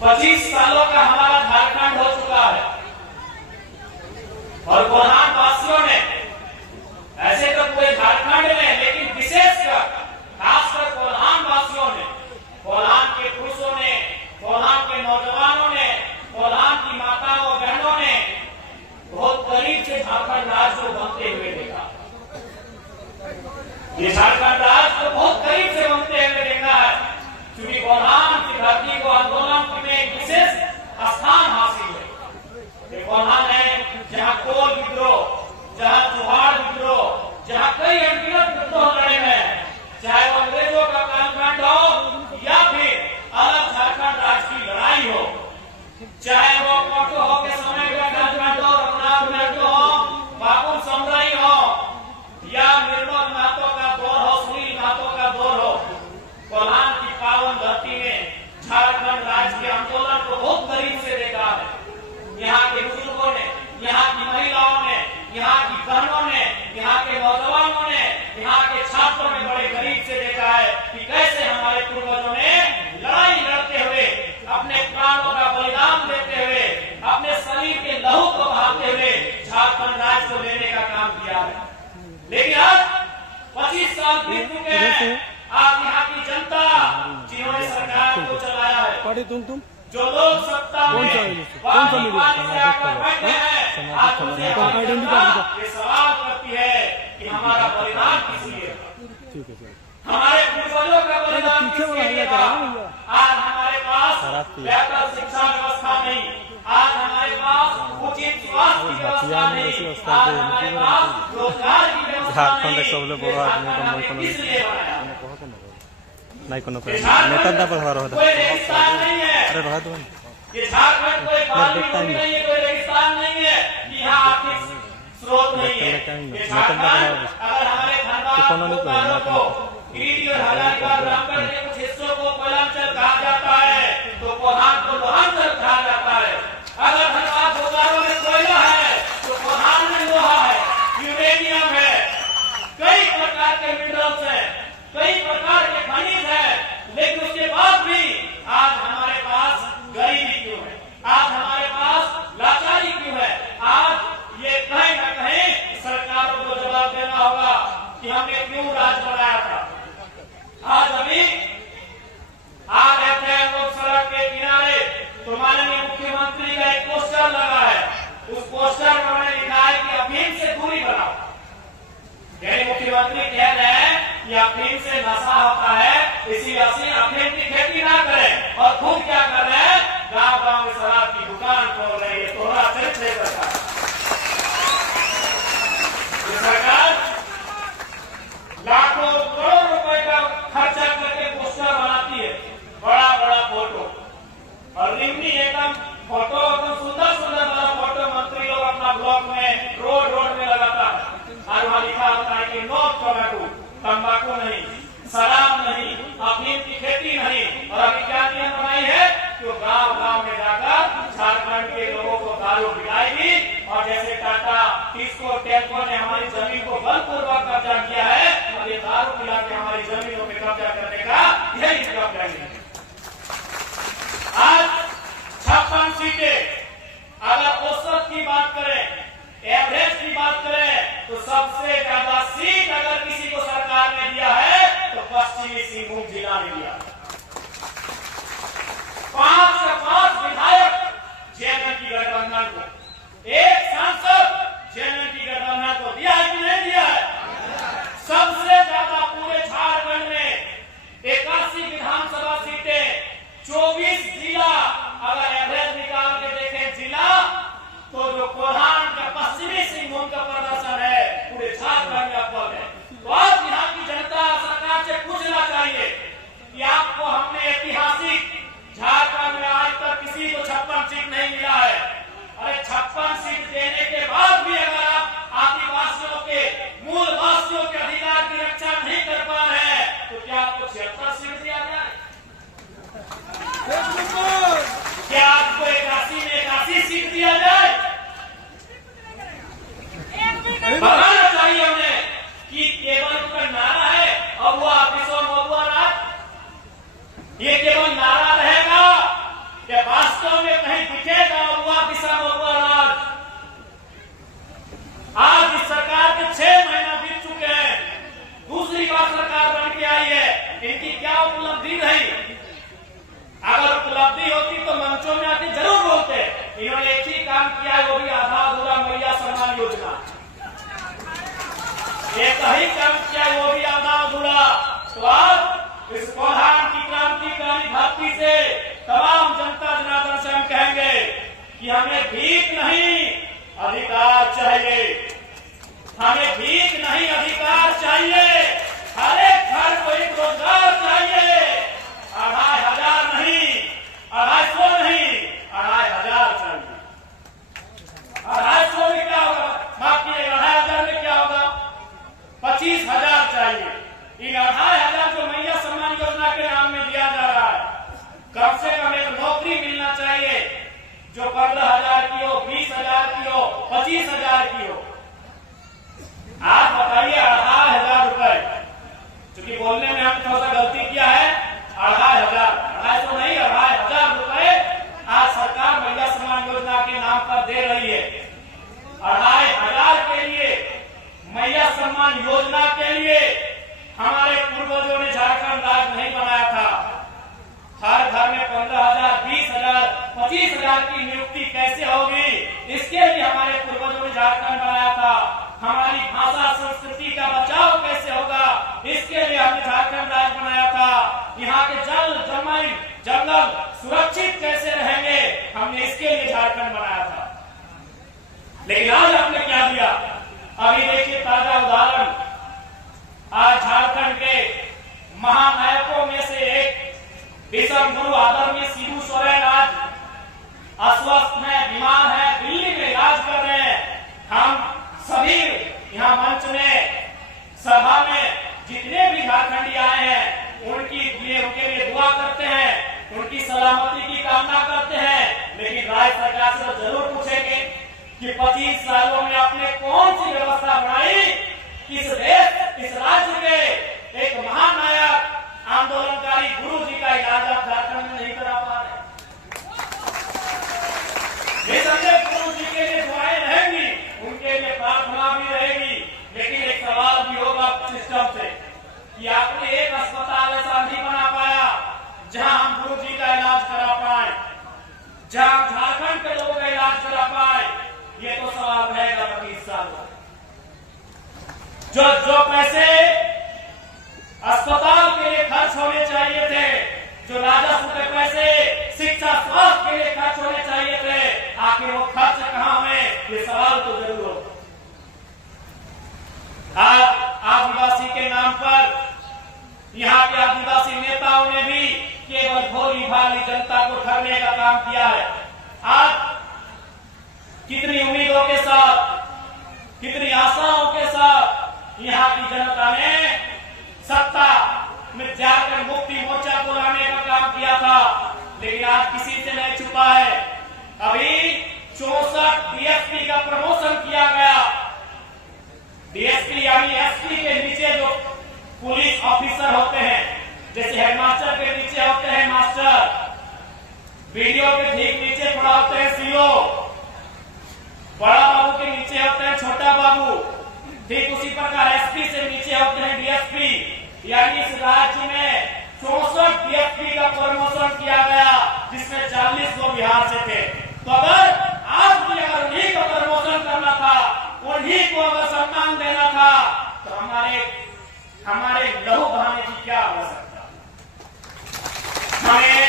25 सालों का हमारा झारखंड हो चुका है और कोल्हान वासियों ने, ऐसे तो पूरे झारखंड में, लेकिन विशेषकर खासकर कोल्हान वासियों ने, कोल्हान के पुरुषों ने, कोल्हान के नौजवानों ने, कोल्हान की माताओं बहनों ने बहुत करीब से झारखंड राज्य को बनते हुए देखा। ये झारखंड राज्य को बहुत करीब से बनते हुए देखा है, क्योंकि कोल्हान की धरती को आंदोलन में एक विशेष स्थान हासिल है। कोल्हान है जहाँ कोल विद्रोह, जहाँ चुहाड़ विद्रोह, जहाँ कई अनगिनत विद्रोह लड़े हैं, चाहे वो अंग्रेजों का कालखंड हो या फिर अलग झारखंड राज्य की लड़ाई हो, चाहे वो ऑटो हो के समय का कालखंड हो, रघुनाथ महतो हो, बाबू समराई हो या निर्मल महतो का दौर हो, सुनील महतो का दौर हो, कोल्हान की पावन धरती में झारखंड राज्य के आंदोलन को बहुत करीब से देखा है। यहाँ के बुजुर्गों ने, यहाँ की महिलाओं ने, यहाँ की बहनों ने, यहाँ के नौजवानों ने, यहाँ के छात्रों ने बड़े करीब से देखा है कि कैसे हमारे पूर्वजों ने लड़ाई लड़ते हुए, अपने प्राणों का बलिदान देते हुए, अपने शरीर के लहू को बहाते हुए झारखंड राज्य को लेने का काम किया है। लेकिन आज 25 साल बीत चुके हैं। आज यहाँ की जनता जिन्होंने सरकार को चलाया है, जो लोग सत्ता में बैठे हैं, आज उनसे ये सवाल करती है कि हमारा बलिदान किस लिए, हमारे पूर्वजों का बलिदान किसके लिए था। आज हमारे पास बेहतर शिक्षा व्यवस्था नहीं, आज हमारे पास उचित स्वास्थ्य व्यवस्था नहीं, आज हमारे पास रोजगार की व्यवस्था नहीं, इसलिए नहीं कोनो नेता दा पर रहा कोई रेगिस्तान नहीं है। अरे रहा दो ये झारखंड कोई बालू नहीं है, कोई रेगिस्तान नहीं है कि यहाँ आर्थिक स्रोत नहीं है। ये झारखंड अगर हमारे धनबाद को गिरिडीह और हजारीबाग रामगढ़ के कुछ हिस्सों को कोयलांचल कहा जाता है, तो कोल्हान को लोहांचल कहा जाता है। अगर धनबाद बोकारो में कोयला है तो कोल्हान में लोहा है, यूरेनियम है, कई प्रकार के मिनरल्स हैं, कई प्रकार के खनिज है, लेकिन उसके बाद भी आज हमारे पास गरीबी क्यों है, आज हमारे पास लाचारी क्यों है। आज ये कहीं न कहीं सरकारों को जवाब देना होगा कि हमने क्यों राज बनाया था। आज अभी आ रहे थे हम लोग सड़क के किनारे, तो माननीय मुख्यमंत्री का एक पोस्टर लगा है, उस पोस्टर में उन्होंने लिखा है कि अफीम से दूरी बनाओ। यानी मुख्यमंत्री कह रहे हैं कि अफीम से नशा होता है, इसीलिए अफीम की खेती ना करें, और खुद क्या कर रहे हैं, गांव गांव में शराब की दुकान खोल रही है। तोहरा चरित्र सरकार, सरकार लाखों करोड़ रुपए का खर्चा करके पोस्टर बनाती है, बड़ा बड़ा फोटो, और रिमनी एकदम फोटो एकदम सुंदर सुंदर बड़ा फोटो मंत्री लोग अपना ब्लॉक में रोड में लगाता है, और वहां लिखा होता है कि नो टोबैको, तंबाकू नहीं, शराब नहीं, अफीम की खेती नहीं। और अभी क्या नियम बनाई है कि वो गांव गांव में जाकर झारखंड के लोगों को दारू पिलाएगी, और जैसे टाटा टिस्को टेल्को ने हमारी जमीन को बलपूर्वक कब्जा किया है, और ये दारू पिला के हमारी जमीनों पे कब्जा करने का यही इनका प्लान है। आज 56 सीटें, अगर औसत की बात करें, एवरेज की बात करें, तो सबसे ज्यादा सीट अगर किसी को सरकार ने दिया है तो पश्चिमी सिंहभूम जिला ने दिया। 5 से 5 विधायक जेएमएम की गठबंधन को, एक सांसद जेएमएम की गठबंधन को दिया है कि नहीं दिया है। सबसे ज्यादा पूरे झारखंड में 81 विधानसभा सीटें, 24 जिला, अगर एवरेज निकाल के देखें जिला, तो जो कोल्हान का पश्चिमी सिंहभूम का प्रदर्शन है पूरे झारखंड में अव्वल है। तो आज यहाँ की जनता सरकार से पूछना चाहिए कि आपको हमने ऐतिहासिक झारखंड में आज तक किसी को 56 सीट नहीं मिला है। अरे 56 सीट देने के बाद भी अगर आप आदिवासियों के, मूल वासियों के अधिकार की रक्षा नहीं कर पा रहे हैं, तो क्या आपको 76 सीट दिया जाए? क्या आपको 81 में 81 सीट दिया जाए? बताना चाहिए हमें कि केवल का नारा है अबुआ ऑफिसों में अबुआ राज, ये केवल नारा रहेगा कि इन्होंने एक ही काम किया है, वो भी आधा अधूरा मैया सम्मान योजना। एक ही काम किया है, वो भी आधा अधूरा। तो आज इस कोल्हान की क्रांतिकारी भक्ति से तमाम जनता जनार्दन से हम कहेंगे कि हमें भीख नहीं अधिकार चाहिए, हमें भीख नहीं अधिकार चाहिए। हर एक घर को एक रोजगार चाहिए। 2500 नहीं, 250 नहीं, 2500 चाहिए। 250 में क्या होगा? माफ कीजिएगा, 2500 में क्या होगा? 25,000 चाहिए। इन 25,000 जो मैया सम्मान योजना के नाम में दिया जा रहा है, कम से कम एक नौकरी मिलना चाहिए जो 15,000 की हो, 20,000 की हो, 25,000 की हो। आप बताइए 25,000 रुपए, क्योंकि बोलने में हमने थोड़ा सा गलती किया है। 25,000, 250 नहीं, 25,000 रुपए आज सरकार मैया सम्मान योजना के नाम पर दे रही है। 25,000 के लिए मैया सम्मान योजना के लिए हमारे पूर्वजों ने झारखंड राज्य नहीं बनाया था। हर घर में 15,000, 20,000, 25,000 की नियुक्ति कैसे होगी, इसके लिए हमारे पूर्वजों ने झारखंड बनाया था। हमारी भाषा संस्कृति का बचाव कैसे होगा, इसके लिए हमने झारखंड राज्य बनाया था। यहाँ के जल जमीन जंगल सुरक्षित कैसे रहेंगे, हमने इसके लिए झारखंड बनाया था। लेकिन आज आपने क्या दिया? अभी देखिए ताजा उदाहरण, आज झारखंड के महानायकों में से एक विश्व गुरु आदरणीय शिबू सोरेन आज अस्वस्थ है, बीमार है, दिल्ली में इलाज कर रहे हैं। हम सभी यहाँ मंच में, सभा में जितने भी झारखंडी आए हैं, उनके लिए दुआ करते हैं, उनकी सलामती की कामना करते हैं। लेकिन राज्य सरकार से जरूर पूछेंगे कि 25 सालों में आपने कौन सी व्यवस्था बनाई, किस देश, इस राज्य के एक महानायक आंदोलनकारी गुरु जी का इलाज आप झारखंड में नहीं करा पा रहे। गुरु जी के लिए दुआएं रहेंगी, उनके लिए प्रार्थना भी रहेगी, लेकिन एक सवाल भी होगा सिस्टम से कि आपने एक अस्पताल ऐसा नहीं बना पाया जहां हम गुरु जी का इलाज करा पाए, जहां झारखंड के लोगों का इलाज करा पाए। ये तो सवाल रहेगा 25 साल। जो पैसे अस्पताल के लिए खर्च होने चाहिए थे, जो राजस्व के पैसे शिक्षा स्वास्थ्य के लिए खर्च होने चाहिए थे, आखिर वो खर्च कहां हुए, ये सवाल तो जरूर हो। आदिवासी के नाम पर यहाँ के आदिवासी नेताओं ने भी केवल भोली भाली जनता को ठगने का काम किया है। आज कितनी उम्मीदों के साथ, कितनी आशाओं के साथ यहाँ की जनता ने सत्ता में जाकर मुक्ति मोर्चा को लाने का काम किया था, लेकिन आज किसी से नहीं छुपा है। अभी 64 डीएसपी का प्रमोशन किया गया। डीएसपी यानी एसपी के नीचे जो पुलिस ऑफिसर होते हैं, जैसे हेडमास्टर के नीचे होते हैं मास्टर, बीडीओ के ठीक नीचे खड़ा होते हैं सीओ, बड़ा बाबू के नीचे होते हैं छोटा बाबू, ठीक उसी प्रकार एसपी से नीचे होते हैं डीएसपी। यानी इस राज्य में 64 डीएसपी का प्रमोशन किया गया, जिसमें 40 लोग बिहार से थे। तो अगर आज भी अगर उन्हीं का प्रमोशन करना था, उन्हीं को अगर सम्मान देना था, तो हमारे लहू बहाने की क्या आवश्यकता, हमें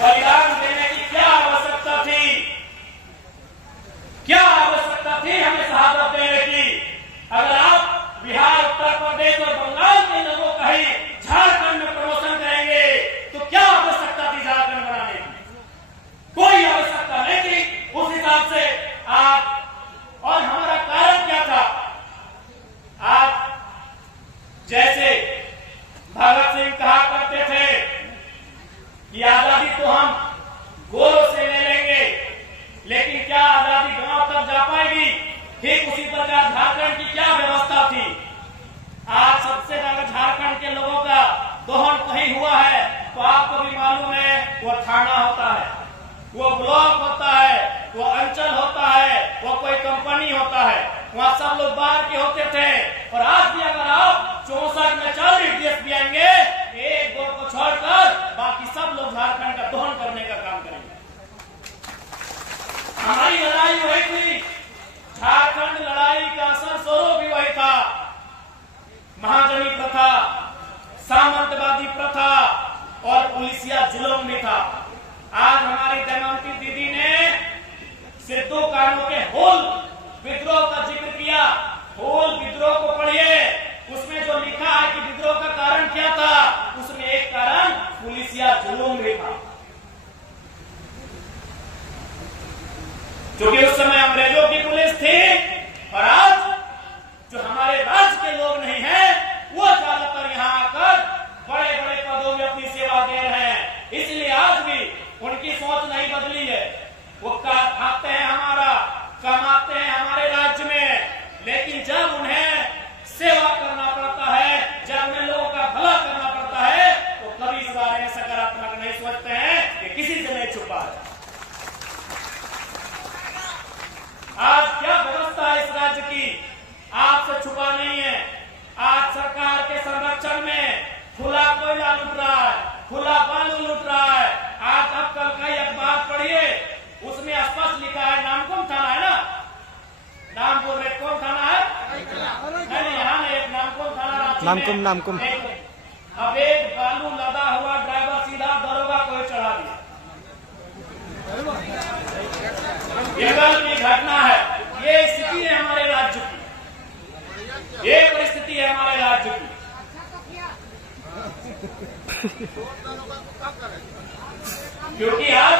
बलिदान देने की क्या आवश्यकता थी, क्या आवश्यकता थी हमें शहादत देने की। अगर आप बिहार, उत्तर प्रदेश और बंगाल के लोगों का ही झारखंड में प्रमोशन करेंगे, तो क्या आवश्यकता थी झारखंड बनाने की? कोई आवश्यकता नहीं थी। उस हिसाब से आप, और हमारा कारण क्या था? आप जैसे भगत सिंह कहा करते थे कि आजादी तो हम गोरों से ले लेंगे, लेकिन क्या आजादी गांव तक जा पाएगी? ठीक उसी प्रकार झारखंड की क्या व्यवस्था थी? आज सबसे ज्यादा झारखंड के लोगों का दोहन कहीं हुआ है तो आपको भी मालूम है, वो थाना होता है, वो ब्लॉक होता है, वो अंचल होता है, वो कोई कंपनी होता है। वहाँ सब लोग बाहर के होते थे। और आज भी अगर आप 64 में 40 डीएसपी आएंगे, एक दो को छोड़कर बाकी सब लोग झारखंड का दोहन करने का काम करेंगे। जातिवादी प्रथा और पुलिसिया जुल्म भी था। आज हमारी दमयंती दीदी ने सिद्धू कानू के होल विद्रोह का जिक्र किया। होल विद्रोह को पढ़िए, उसमें जो लिखा है कि विद्रोह का कारण क्या था, उसमें एक कारण पुलिसिया जुल्म भी था। क्योंकि उस समय अंग्रेजों की पुलिस थी और आज जो हमारे राज्य के लोग नहीं हैं वो ज्यादातर यहाँ आकर बड़े बड़े पदों में अपनी सेवा दे रहे हैं। इसलिए आज भी उनकी सोच नहीं बदली है। वो खाते हैं हमारा, कमाते हैं हमारे राज्य में, लेकिन जब उन्हें सेवा करना पड़ता है, जब उन्हें लोगों का भला करना पड़ता है, तो कभी इस बारे में सकारात्मक नहीं सोचते हैं कि किसी से नहीं छुपा है। आज क्या व्यवस्था है इस राज्य की, आपसे छुपा नहीं है। आज सरकार के संरक्षण में खुला कोयला लूट रहा है, खुला बालू लूट रहा है। आज अब कल का अखबार पढ़िए, उसमें स्पष्ट लिखा है, नामकुम थाना है ना, नामपुर में कौन थाना है? नहीं, यहाँ नहीं, एक नामकुम थाना नामकुम। अब एक बालू लदा हुआ ड्राइवर सीधा दरोगा को चढ़ा दिया। ये कल की घटना है। ये स्थिति है हमारे राज्य की, ये परिस्थिति है हमारे राज्य की। क्योंकि आज